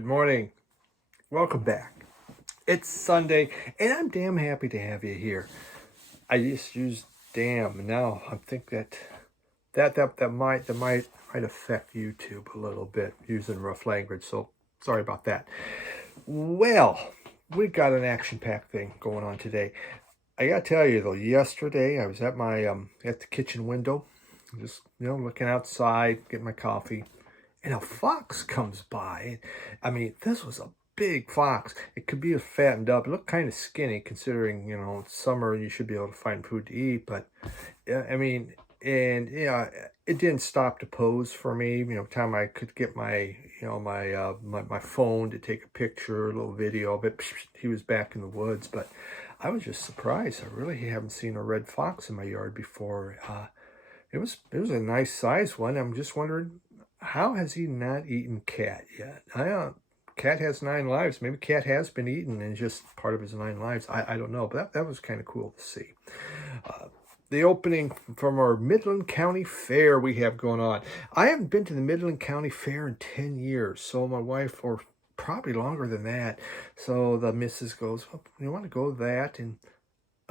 Good morning. Welcome back. It's Sunday, and I'm damn happy to have you here. I just used damn, and now I think that might affect YouTube a little bit using rough language. So sorry about that. Well, we got an action-packed thing going on today. I gotta tell you though, yesterday I was at my at the kitchen window, just looking outside, getting my coffee. And a fox comes by. I mean, this was a big fox. It could be fattened up. It looked kind of skinny considering, it's summer and you should be able to find food to eat. But, I mean, and, it didn't stop to pose for me. Time I could get my, my phone to take a picture, a little video of it. He was back in the woods. But I was just surprised. I really haven't seen a red fox in my yard before. It was a nice size one. I'm just wondering, how has he not eaten cat yet? Cat has 9 lives. Maybe cat has been eaten and just part of his 9 lives. I don't know, but that was kind of cool to see. The opening from our Midland County Fair we have going on. I haven't been to the Midland County Fair in 10 years, so my wife, or probably longer than that, so the missus goes, well, you want to go to that? And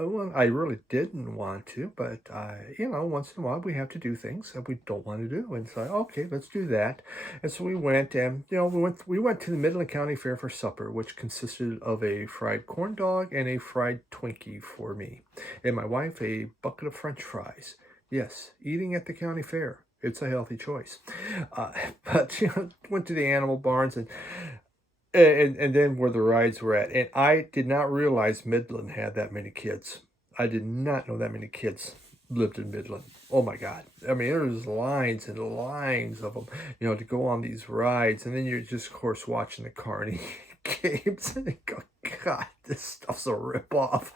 well, I really didn't want to, but, once in a while we have to do things that we don't want to do. And so, okay, let's do that. And so we went, and, we went to the Midland County Fair for supper, which consisted of a fried corn dog and a fried Twinkie for me. And my wife, a bucket of French fries. Yes, eating at the county fair. It's a healthy choice. But, went to the animal barns and then where the rides were at. And I did not realize Midland had that many kids. I did not know that many kids lived in Midland. Oh my God. I mean, there's lines and lines of them, to go on these rides. And then you're just, of course, watching the carny games. And you go, God, this stuff's a ripoff.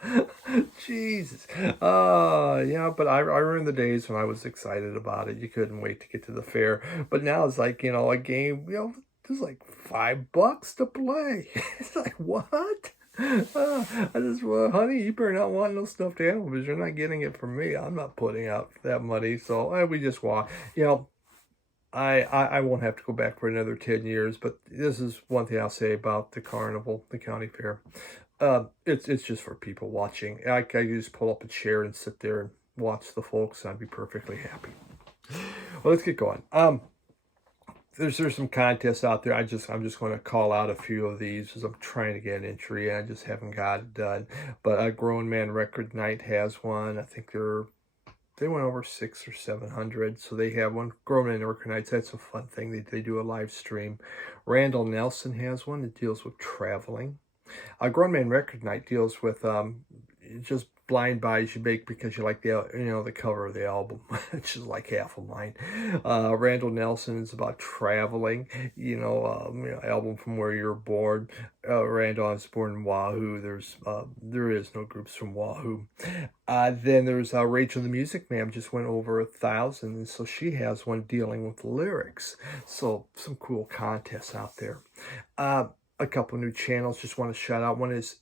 Jesus. But I remember the days when I was excited about it. You couldn't wait to get to the fair. But now it's like, a game, there's like $5 to play. It's like, what? Honey, you better not want no stuffed animal because you're not getting it from me. I'm not putting out that money. So we just walk. I won't have to go back for another 10 years, but this is one thing I'll say about the carnival, the county fair. It's just for people watching. I just pull up a chair and sit there and watch the folks. I'd be perfectly happy. Well, let's get going. There's some contests out there. I'm just going to call out a few of these because I'm trying to get an entry and I just haven't got it done. But a Grown Man Record Night has one. I think they went over 600 or 700, so they have one. Grown Man Record Nights, that's a fun thing. They do a live stream. Randall Nelson has one that deals with traveling. A Grown Man Record Night deals with just blind buys you make because you like the cover of the album, which is like half of mine. Randall Nelson is about traveling, album from where you're born. Randall was born in Wahoo. There is no groups from Wahoo. Then there's Rachel the Music Man, just went over 1,000, and so she has one dealing with lyrics. So some cool contests out there. A couple new channels just want to shout out. One is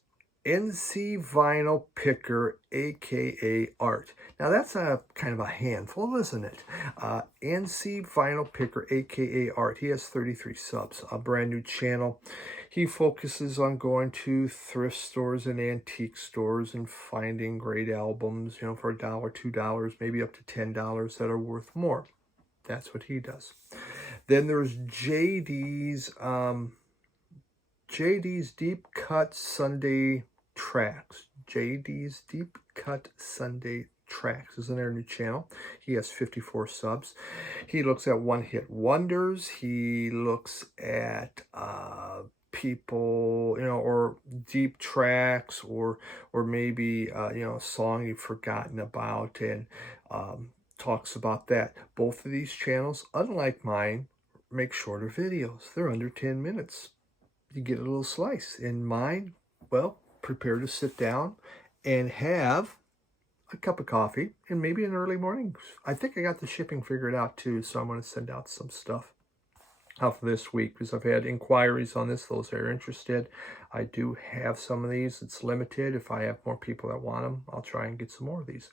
NC Vinyl Picker, aka Art. Now that's a kind of a handful, isn't it? NC Vinyl Picker, aka Art. He has 33 subs, a brand new channel. He focuses on going to thrift stores and antique stores and finding great albums, for $1, $2, maybe up to $10 that are worth more. That's what he does. Then there's JD's Deep Cut Sunday Tracks. JD's Deep Cut Sunday Tracks is in their new channel. He has 54 subs. He looks at one-hit wonders. He looks at people, or deep tracks, or maybe a song you've forgotten about, and talks about that. Both of these channels, unlike mine, make shorter videos. They're under 10 minutes. You get a little slice. In mine, well, prepare to sit down and have a cup of coffee and maybe an early morning. I think I got the shipping figured out too, so I'm going to send out some stuff out for this week because I've had inquiries on this. Those that are interested, I do have some of these. It's limited. If I have more people that want them, I'll try and get some more of these.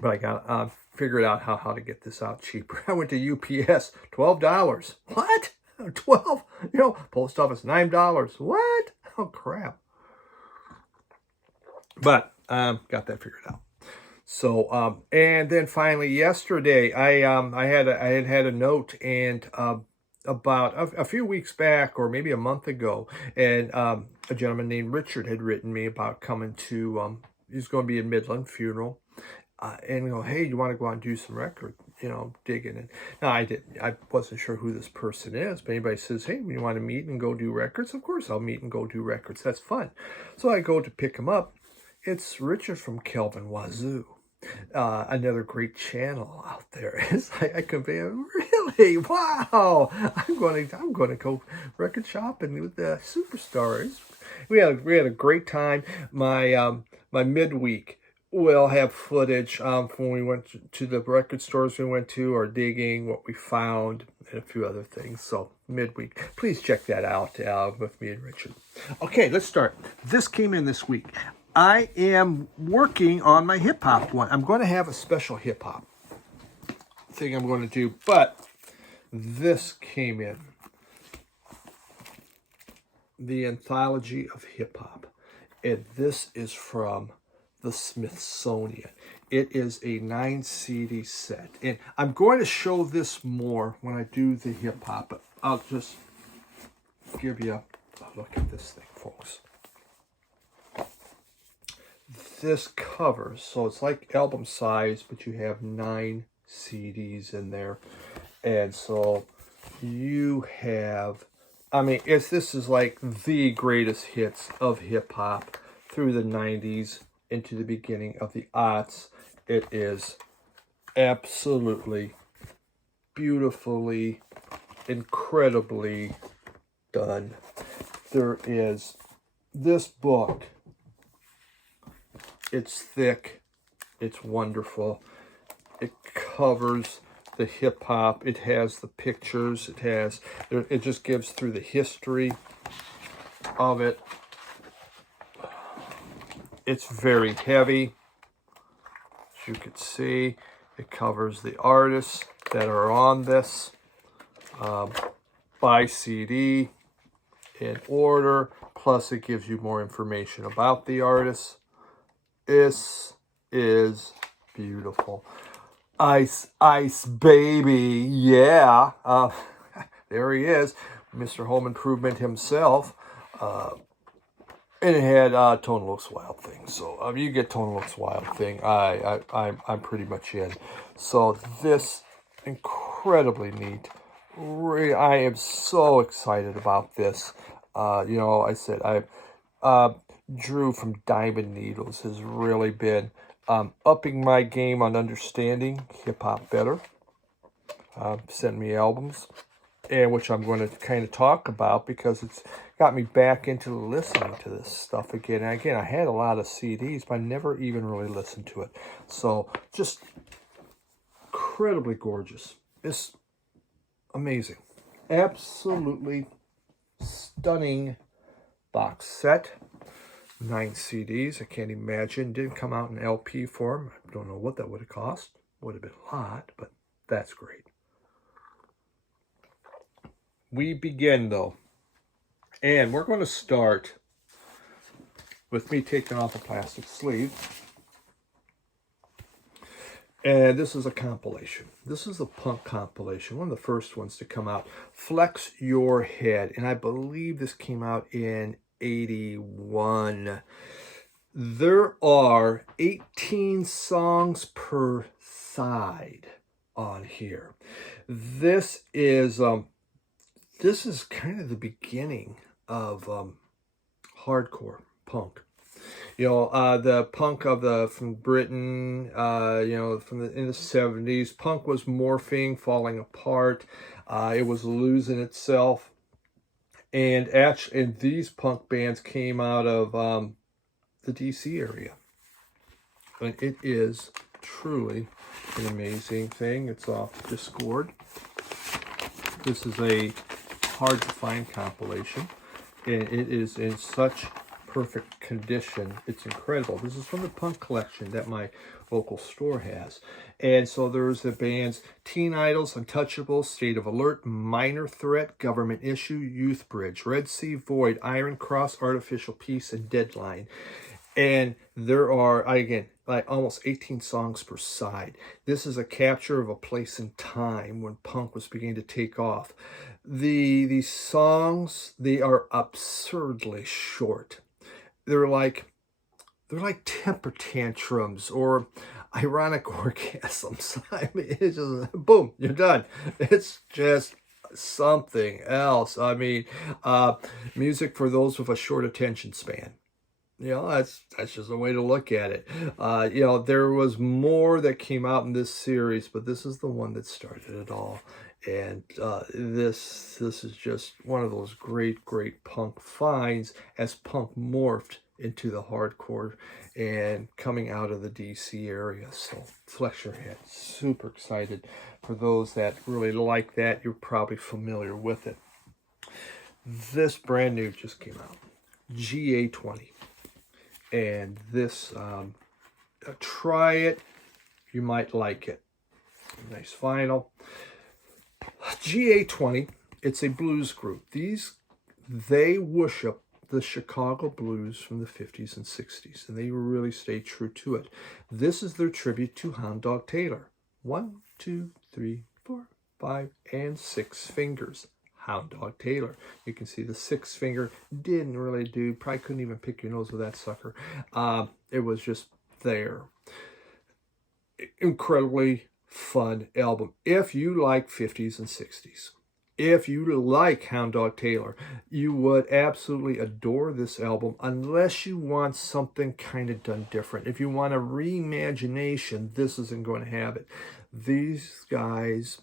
But I got figured out how to get this out cheaper. I went to UPS, $12. What? 12, post office, $9. What? Oh, crap. But got that figured out. So and then finally yesterday I had a note and about a few weeks back or maybe a month ago, and a gentleman named Richard had written me about coming to he's going to be in Midland funeral, and hey, you want to go out and do some record digging. And now I wasn't sure who this person is, but anybody says, hey, we want to meet and go do records, of course I'll meet and go do records. That's fun. So I go to pick him up. It's Richard from Kelvin Wazoo. Another great channel out there. It's like I convey, really, wow. I'm going to go record shopping with the superstars. We had a great time. My midweek will have footage from when we went to the record stores we went to, or digging what we found, and a few other things. So midweek, please check that out with me and Richard. Okay, let's start. This came in this week. I am working on my hip hop one. I'm going to have a special hip hop thing I'm going to do, but this came in. The Anthology of Hip Hop. And this is from the Smithsonian. It is a 9 CD set. And I'm going to show this more when I do the hip hop, but I'll just give you a look at this thing, folks. This covers, so it's like album size, but you have 9 CDs in there. And so you have, this is like the greatest hits of hip hop through the 90s into the beginning of the aughts. It is absolutely beautifully, incredibly done. There is this book. It's thick. It's wonderful. It covers the hip hop. It has the pictures. It just gives through the history of it. It's very heavy. As you can see, it covers the artists that are on this by CD in order. Plus, it gives you more information about the artists. This is beautiful. Ice, Ice Baby, yeah. There he is, Mr. Home Improvement himself. And it had Tone Looks Wild Thing. So you get Tone Looks Wild Thing, I'm pretty much in. So this, incredibly neat. I am so excited about this. I said Drew from Diamond Needles has really been upping my game on understanding hip-hop better. Sent me albums, and which I'm going to kind of talk about because it's got me back into listening to this stuff again. And again, I had a lot of CDs, but I never even really listened to it. So just incredibly gorgeous. It's amazing. Absolutely stunning box set. 9 CDs. I can't imagine. Didn't come out in LP form. I don't know what that would have cost. Would have been a lot, but that's great. We begin, though. And we're going to start with me taking off a plastic sleeve. And this is a compilation. This is a punk compilation. One of the first ones to come out. Flex Your Head. And I believe this came out in 81. There are 18 songs per side on here. This is kind of the beginning of hardcore punk. The punk from Britain, in the 70s, punk was morphing, falling apart. It was losing itself. And these punk bands came out of the DC area. And it is truly an amazing thing. It's off Discord. This is a hard to find compilation. And it is in such perfect condition. It's incredible. This is from the Punk collection that my local store has. And so there's the bands Teen Idols, Untouchables, State of Alert, Minor Threat, Government Issue, Youth Bridge, Red Sea Void, Iron Cross, Artificial Peace, and Deadline. And there are, again, like almost 18 songs per side. This is a capture of a place and time when punk was beginning to take off. These songs, they are absurdly short. They're like temper tantrums or ironic orgasms. I mean, it's just boom, you're done. It's just something else. I mean, music for those with a short attention span. You know, that's just a way to look at it. You know, there was more that came out in this series, but this is the one that started it all. And this is just one of those great punk finds as punk morphed into the hardcore and coming out of the DC area. So flex your head. Super excited. For those that really like that, you're probably familiar with it. This brand new just came out. GA20. And this, try it. You might like it. Nice vinyl. GA20, it's a blues group. They worship the Chicago blues from the 50s and 60s, and they really stay true to it. This is their tribute to Hound Dog Taylor. 1, 2, 3, 4, 5, and 6 fingers. Hound Dog Taylor. You can see the 6 finger didn't really do, probably couldn't even pick your nose with that sucker. It was just there. Incredibly fun album. If you like 50s and 60s, if you like Hound Dog Taylor, you would absolutely adore this album unless you want something kind of done different. If you want a reimagination, this isn't going to have it. These guys,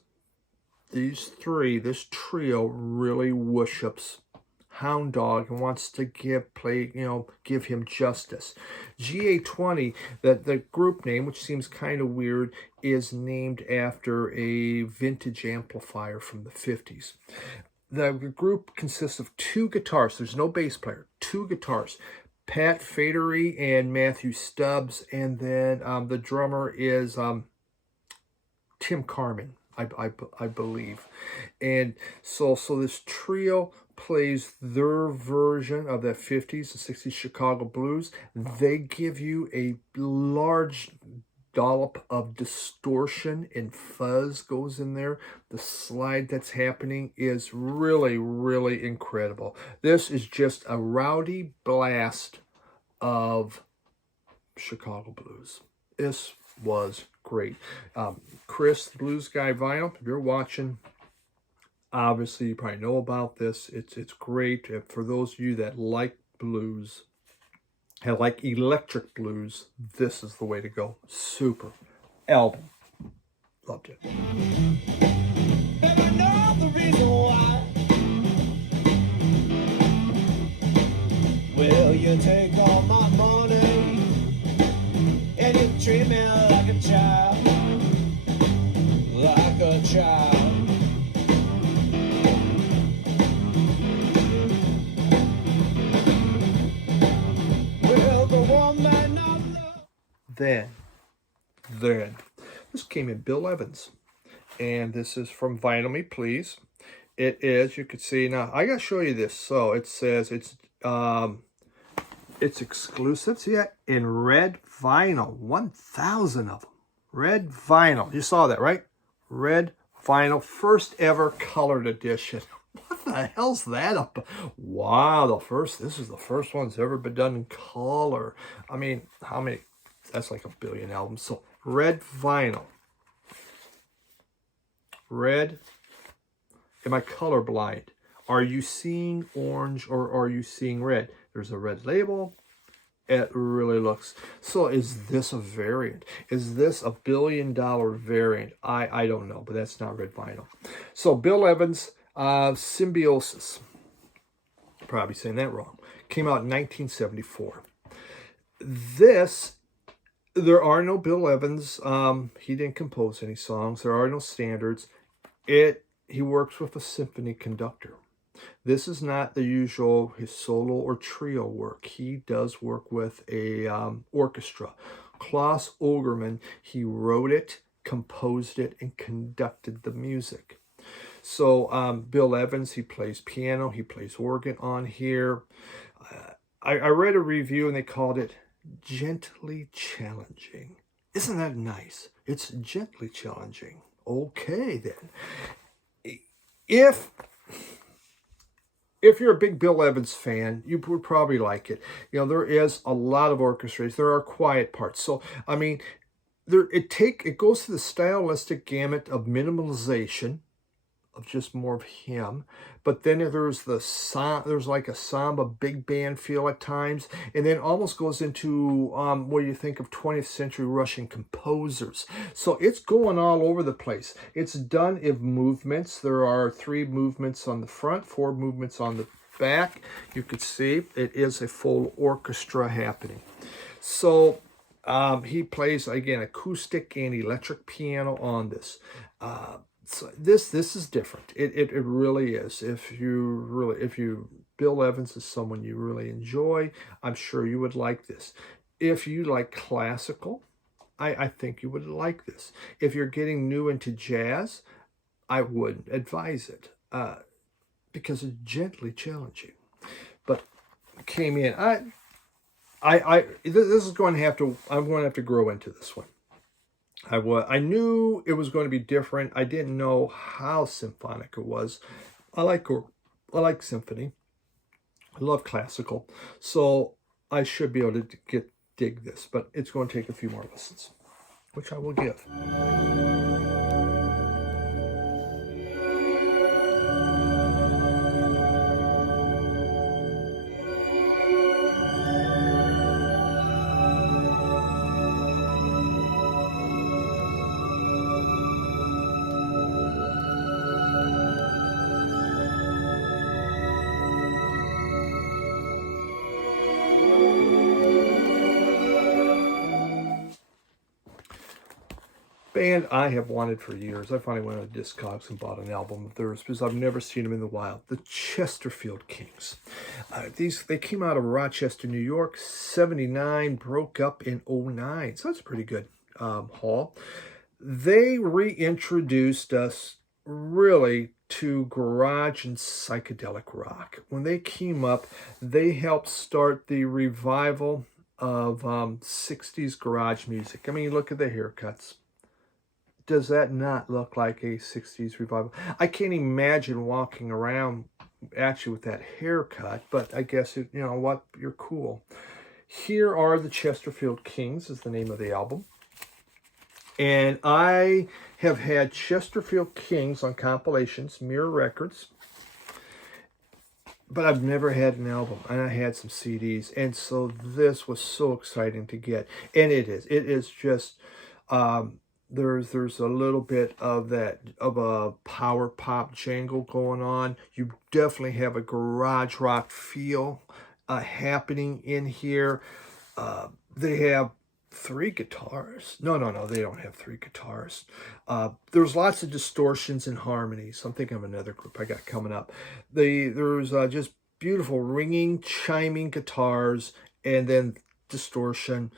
these three, this trio really worships Hound Dog and wants to give him justice. GA20, the group name, which seems kind of weird, is named after a vintage amplifier from the 50s. The group consists of 2 guitars. There's no bass player. 2 guitars. Pat Fadery and Matthew Stubbs, and then the drummer is Tim Carmen, I believe. And so this trio plays their version of that 50s and 60s Chicago blues. They give you a large dollop of distortion and fuzz goes in there. The slide that's happening is really incredible. This is just a rowdy blast of Chicago blues. This was great. Chris, the Blues Guy Vinyl, if you're watching, obviously you probably know about this. It's great. For those of you that like blues, and like electric blues, this is the way to go. Super album. Loved it. And I know the reason why. Well, you take all my money and you treat me like a child. Like a child. Then, this came in Bill Evans, and this is from Vinyl Me Please. It is, you can see, now I gotta show you this. So it says it's exclusives, yeah, in red vinyl, 1,000 of them. Red vinyl, you saw that, right? Red vinyl, first ever colored edition. What the hell's that up? Wow, this is the first one that's ever been done in color. I mean, how many? That's like 1 billion albums. So red vinyl. Red. Am I colorblind? Are you seeing orange or are you seeing red? There's a red label. It really looks. So is this a variant? Is this a $1 billion variant? I don't know, but that's not red vinyl. So Bill Evans, Symbiosis. Probably saying that wrong. Came out in 1974. There are no Bill Evans. He didn't compose any songs. There are no standards. He works with a symphony conductor. This is not the usual his solo or trio work. He does work with a orchestra. Klaus Ogerman, he wrote it, composed it, and conducted the music. So Bill Evans, he plays piano, he plays organ on here. I read a review and they called it gently challenging. Isn't that nice? It's gently challenging. Okay, then. If you're a big Bill Evans fan, you would probably like it. You know, there is a lot of orchestras. There are quiet parts. So, I mean, it goes to the stylistic gamut of minimalization, of just more of him, but then there's like a samba big band feel at times, and then almost goes into what you think of 20th century Russian composers. So it's going all over the place. It's done in movements. There are 3 movements on the front, 4 movements on the back. You could see it is a full orchestra happening. So he plays, again, acoustic and electric piano on this. So this is different. It really is. If Bill Evans is someone you really enjoy, I'm sure you would like this. If you like classical, I think you would like this. If you're getting new into jazz, I wouldn't advise it because it's gently challenging. But came in. This is going to have to. I'm going to have to grow into this one. I knew it was going to be different. I didn't know how symphonic it was. I like symphony. I love classical. So I should be able to dig this, but it's going to take a few more listens, which I will give. Band I have wanted for years. I finally went to Discogs and bought an album of theirs because I've never seen them in the wild. The Chesterfield Kings. They came out of Rochester, New York, 79, broke up in 09. So that's a pretty good haul. They reintroduced us really to garage and psychedelic rock. When they came up, they helped start the revival of 60s garage music. I mean, look at the haircuts. Does that not look like a 60s revival? I can't imagine walking around actually with that haircut, but I guess, you know what, you're cool. Here are the Chesterfield Kings is the name of the album. And I have had Chesterfield Kings on compilations, Mirror Records, but I've never had an album, and I had some CDs, and so this was so exciting to get. And it is just... There's a little bit of a power pop jangle going on. You definitely have a garage rock feel happening in here. They have 3 guitars. No, they don't have 3 guitars. There's lots of distortions and harmonies. I'm thinking of another group I got coming up. There's just beautiful ringing, chiming guitars, and then distortion.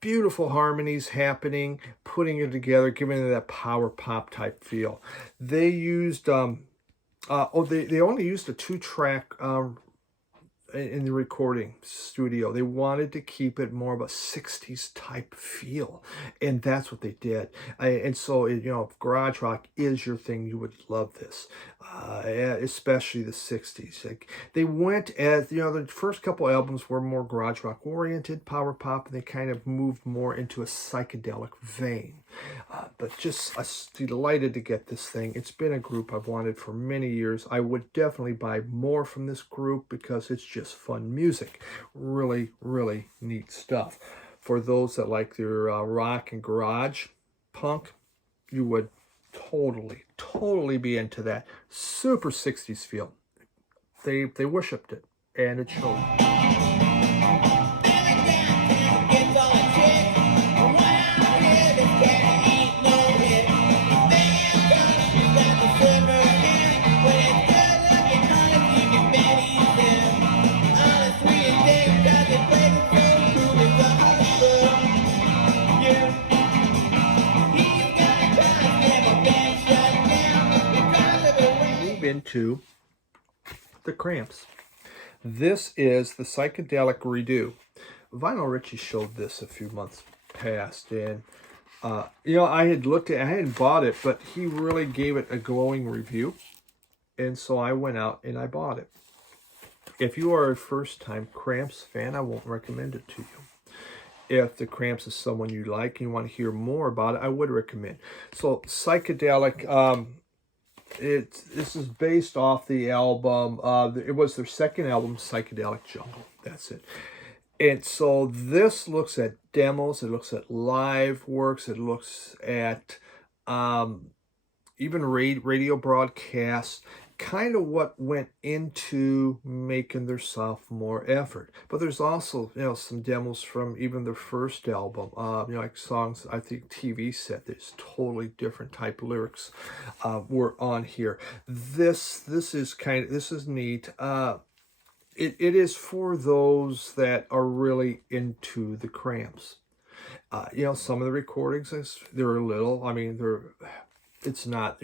Beautiful harmonies happening, putting it together, giving it that power pop type feel. They used, they only used a 2-track in the recording studio. They wanted to keep it more of a 60s type feel, and that's what they did. And so, you know, if garage rock is your thing, you would love this, especially the 60s. Like, they went as, you know, the first couple albums were more garage rock oriented, power pop, and they kind of moved more into a psychedelic vein. But just delighted to get this thing. It's been a group I've wanted for many years. I would definitely buy more from this group because it's just fun music. Really, really neat stuff. For those that like their rock and garage punk, you would totally be into that. Super 60s feel. They worshipped it, and it showed. to the Cramps. This is the Psychedelic Redo. Vinyl Richie showed this a few months past, and I had looked at, I hadn't bought it, but he really gave it a glowing review, and so I went out and I bought it. If you are a first-time Cramps fan, I won't recommend it to you. If the Cramps is someone you like and you want to hear more about it, I would recommend. So Psychedelic, this is based off the album. It was their second album, Psychedelic Jungle. That's it. And so this looks at demos. It looks at live works. It looks at even radio broadcasts. Kind of what went into making their sophomore effort. But there's also, some demos from even their first album, like songs, I think TV Set, there's totally different type lyrics were on here. This is neat. It is for those that are really into the Cramps. Some of the recordings, they're a little, it's not,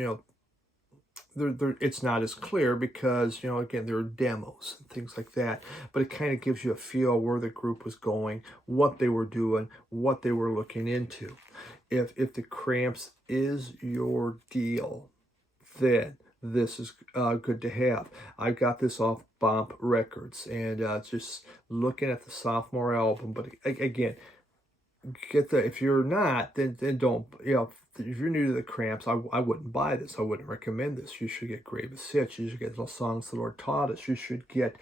it's not as clear because, again, there are demos and things like that. But it kind of gives you a feel where the group was going, what they were doing, what they were looking into. If the Cramps is your deal, then this is good to have. I've got this off Bump Records, and just looking at the sophomore album. But again, if you're not, then don't, if you're new to the Cramps, I wouldn't buy this. I wouldn't recommend this. You should get Gravest Hits. You should get the Songs the Lord Taught Us. You should get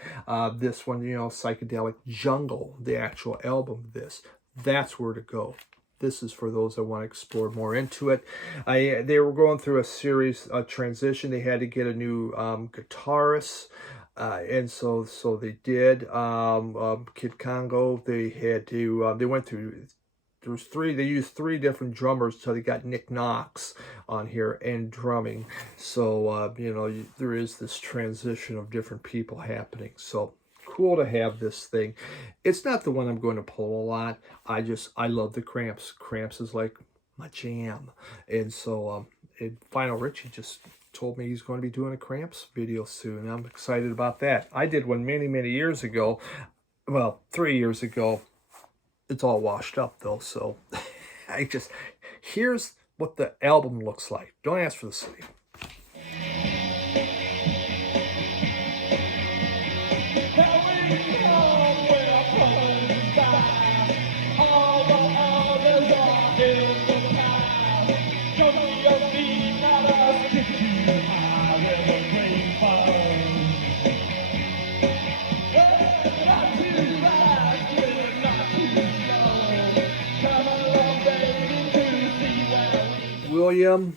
this one, Psychedelic Jungle, the actual album of this. That's where to go. This is for those that want to explore more into it. They were going through a series transition. They had to get a new guitarist. And so they did. Kid Congo, they had to, they went through, they used three different drummers, so they got Nick Knox on here and drumming. So, there is this transition of different people happening. So cool to have this thing. It's not the one I'm going to pull a lot. I love the Cramps. Cramps is like my jam. And so, Vinyl Richie just told me he's going to be doing a Cramps video soon. I'm excited about that. I did one many, many years ago. Well, 3 years ago. It's all washed up though, so here's what the album looks like. Don't ask for the sleeve. William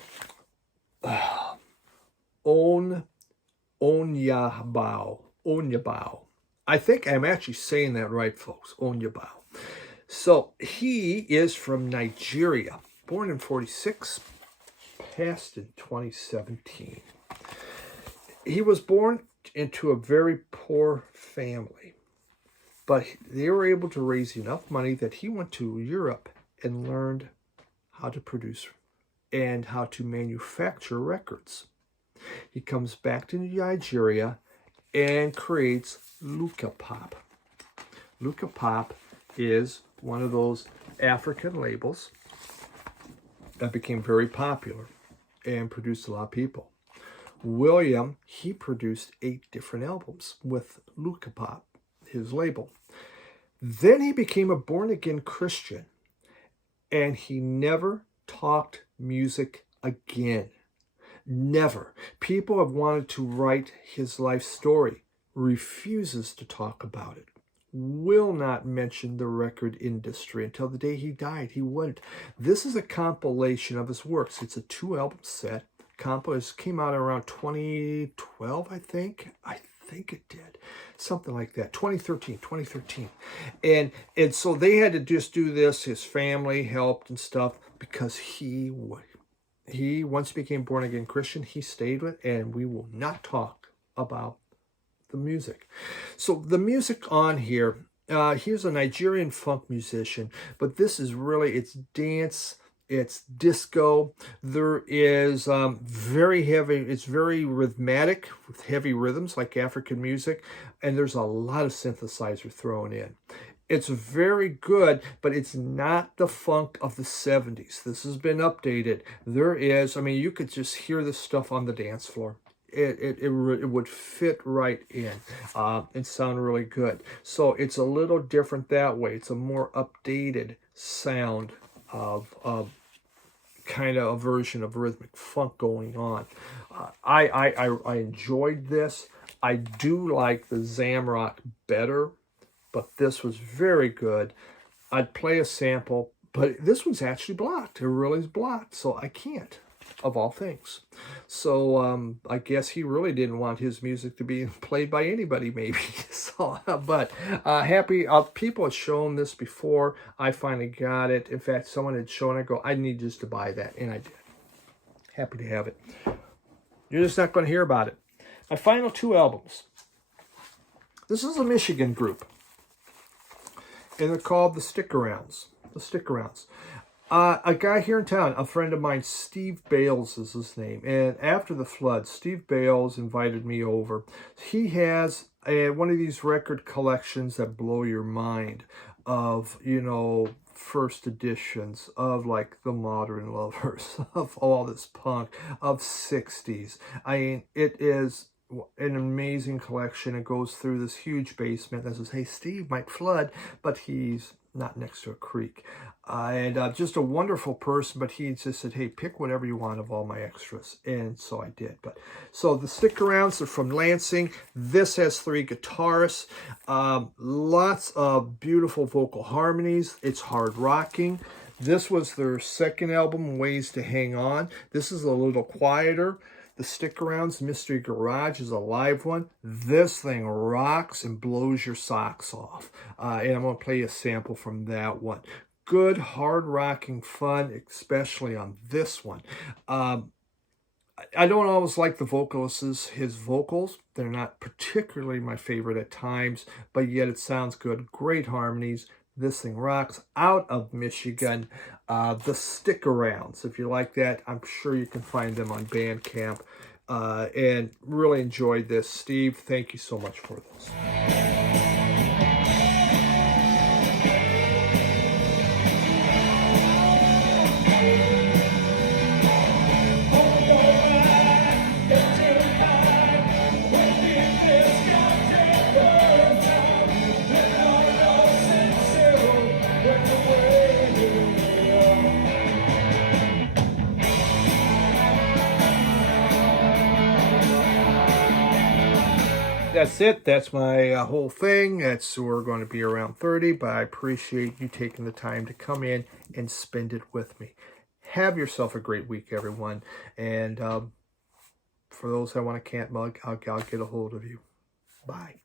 Onyeabor. I think I'm actually saying that right, folks. Onyeabor. So he is from Nigeria, born in 46, passed in 2017. He was born into a very poor family, but they were able to raise enough money that he went to Europe and learned how to produce and how to manufacture records. He comes back to Nigeria and creates Luka Pop. Luka Pop is one of those African labels that became very popular and produced a lot of people. William, he produced 8 different albums with Luka Pop, his label. Then he became a born-again Christian, and he never talked music again. Never. People have wanted to write his life story. Refuses to talk about it. Will not mention the record industry until the day he died. He wouldn't. This is a compilation of his works. It's a 2-album set. Came out around 2012, I think. I think it did. Something like that. 2013. And so they had to just do this. His family helped and stuff because he once became born-again Christian, he stayed with, and we will not talk about the music. So the music on here, he's a Nigerian funk musician, but this is really, it's dance, It's disco. There is very heavy, it's very rhythmic with heavy rhythms like African music. And there's a lot of synthesizer thrown in. It's very good, but it's not the funk of the 70s. This has been updated. There is, I mean, you could just hear this stuff on the dance floor. It would fit right in and sound really good. So it's a little different that way. It's a more updated sound of kind of a version of rhythmic funk going on. I enjoyed this. I do like the Zamrock better, but this was very good. I'd play a sample, but this one's actually blocked. It really is blocked, so I can't, of all things. So I guess he really didn't want his music to be played by anybody, maybe. So, but happy, people had shown this before. I finally got it. In fact, someone had shown it. I go, I need just to buy that, and I did. Happy to have it. You're just not going to hear about it. My final 2 albums. This is a Michigan group, and they're called the Stick-Arounds. The Stick-Arounds. A guy here in town, a friend of mine, Steve Bales is his name. And after the flood, Steve Bales invited me over. He has one of these record collections that blow your mind of, you know, first editions of like the Modern Lovers, of all this punk, of 60s. I mean, it is an amazing collection. It goes through this huge basement that says, hey, Steve might flood, but he's not next to a creek. And just a wonderful person, but he just said, hey, pick whatever you want of all my extras. And so I did. But so the Stick-Arounds are from Lansing. This has 3 guitarists, lots of beautiful vocal harmonies. It's hard rocking. This was their second album, Ways to Hang On. This is a little quieter. The Stick-Arounds, Mystery Garage, is a live one. This thing rocks and blows your socks off. And I'm going to play a sample from that one. Good, hard-rocking fun, especially on this one. I don't always like the vocalists, his vocals. They're not particularly my favorite at times, but yet it sounds good. Great harmonies. This thing rocks. Out of Michigan, the Stick-Arounds. If you like that, I'm sure you can find them on Bandcamp. And really enjoyed this. Steve, thank you so much for this. That's it. That's my whole thing. We're going to be around 30, but I appreciate you taking the time to come in and spend it with me. Have yourself a great week, everyone. And for those that want a Cant mug, I'll get a hold of you. Bye.